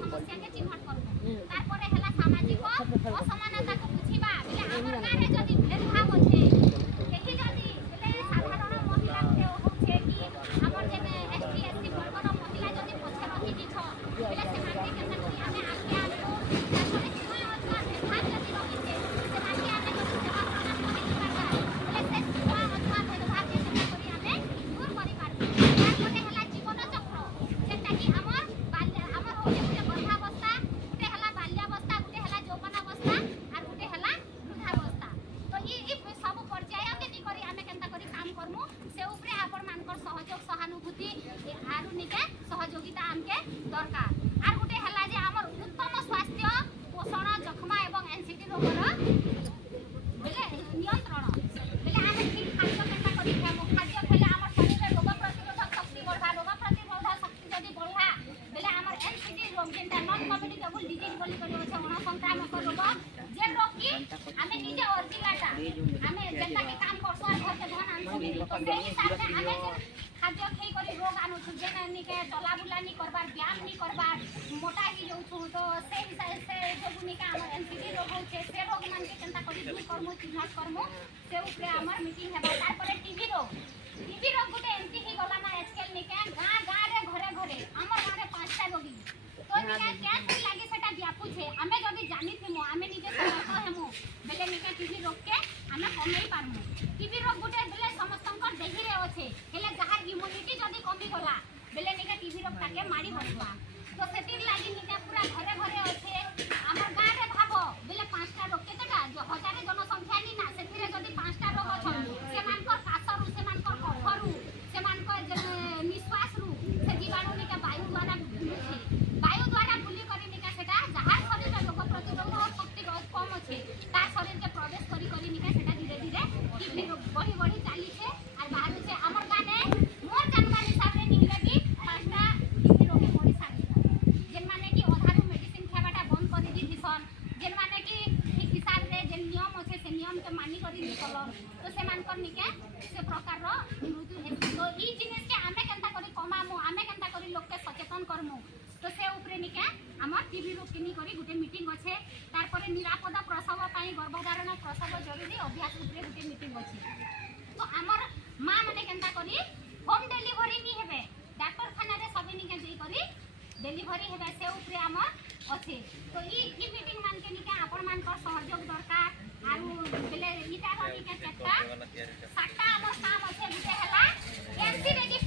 समस्या के चिन्हट करबो तारपरे हला सामाजिक असमानता को बुझिबा बिले हमर गारे जदी भेदभाव होछे एही जदी बिले साधारण महिला के होछे कि हमर जेने एसटी एससी वर्गर महिला जदी पछे रहि दिछ बिले से मानके केनता करी आमे आगे आनबो तारपरे छुआ अथवा भेदभाव जदी रहिछे से मानके आमे जदी सेवा प्रदान करि पारबा बिले से छुआ अथवा भेदभाव के केनता करी आमे दूर करि पारबा तारपरे हला जीवन चक्र जेटा कि हमर बाल्य हमर होछे गुटे गर्भावस्था गुटे हला बाल्यावस्था गुटे हला यौवनावस्था आर गुटे हला वृद्धावस्था तो ई सब पर्याय के नि करी आमे केनता करी काम करमु से ऊपरे आपण मानकर सहयोग सहानुभूति आरु निके सहयोगिता आमके दरकार आर गुटे हला जे हमर उत्तम स्वास्थ्य पोषण जखमा एवं एनसीटी रोगर बेले नियंत्रण बेले आमे ठीक खाद्य केनता करी खामु खाद्य खेले हमर शरीर रे रोग प्रतिरोधक शक्ति बढ़ा रोग प्रतिरोधक शक्ति जदी बढ़ा बेले हमर एनसीटी रोग जेंटा नॉन कम्युनिकेबल डिजीज बोली करी होछे अण संक्रामक रोग जे रोग की आमे निजे अर्जिलाटा आमे जेंटा के काम करसो आर घर के धन आनसु तो से हिसाब से आमे खाद्य खाई करी रोग आनुछु जेना निके चला बुला नि करबार व्यायाम नि करबार मोटा ही जाउछु तो से हिसाब से जो भूमिका हमर एनसीटी रोग होछे से रोग मान के केनता करी दूर करमु चिन्हट करमु से ऊपरे हमर मीटिंग हेबा तारपरे टीबी रोग गुटे एंती ही गला ना आजकल निके गां रे घरे घरे हमर गां रे 5टा रोगी तो निके क्या लागे सेटा व्यापु छे हमें जदी जानिथिमु हमें निजे समर्थ हेमु बेले निके टीबी रोग के हमें कमई पारमु टीबी रोग गुटे बेले समस्तंकर देही रे होछे हेले जहार इम्यूनिटी जदी कमी गला बेले निके टीबी रोग ताके मारी बसबा तो सेतिर लागि निके पूरा घरे घरे होछे हमर गां रे भाबो बेले 5टा रोग केतेटा जो हजार जनसंख्या नि ना सेतिरे जदी 5टा रोग अछन से मानकर कासरु से मानकर कफरु से मानकर निश्वास रु से जीवाणु निके वायु द्वारा बुलुछे वायु द्वारा बुली करी निके सेटा जहार शरीर रोग प्रतिरोधक शक्ति बहुत कम अछि तार शरीर के प्रवेश करी निके सेटा धीरे धीरे टीबी रोग बढ़ी बढ़ी चाली छे आर बाहर छे हमर गाने मोर जानवा हिसाब रे निहले भी 5टा टीबी रोगी मरि साथी जेन माने कि अधारु मेडिसिन खाबाटा बंद करि दी दिसन जेन माने कि ठीक हिसाब रे जे नियम अछि से नियम के मानि करि निकल तो से मानकर निके से प्रकार रो मृत्यु हे तो ई जिनिस के आमे केनता करि कमामु आमे केनता करि लोक के सचेतन करमु तो से ऊपरे निके हमर टीबी रोग किनी करी गुटे मीटिंग अछि तारपरे निरापद प्रसव पई गर्भधारण प्रसव जरूरी अभ्यास ऊपरे गुटे मीटिंग अछि तो हमर मां माने केनता करी होम डिलीवरी नि हेबे डॉक्टर खाना रे सबे निके देई करी डिलीवरी हेबे से ऊपरे हमर अछि तो ई मीटिंग मान के निके आपण मान को सहयोग दरकार आरु बेले इटा रो निके चेष्टा साटा हमर काम अछि गुटे हला एमसी रेडी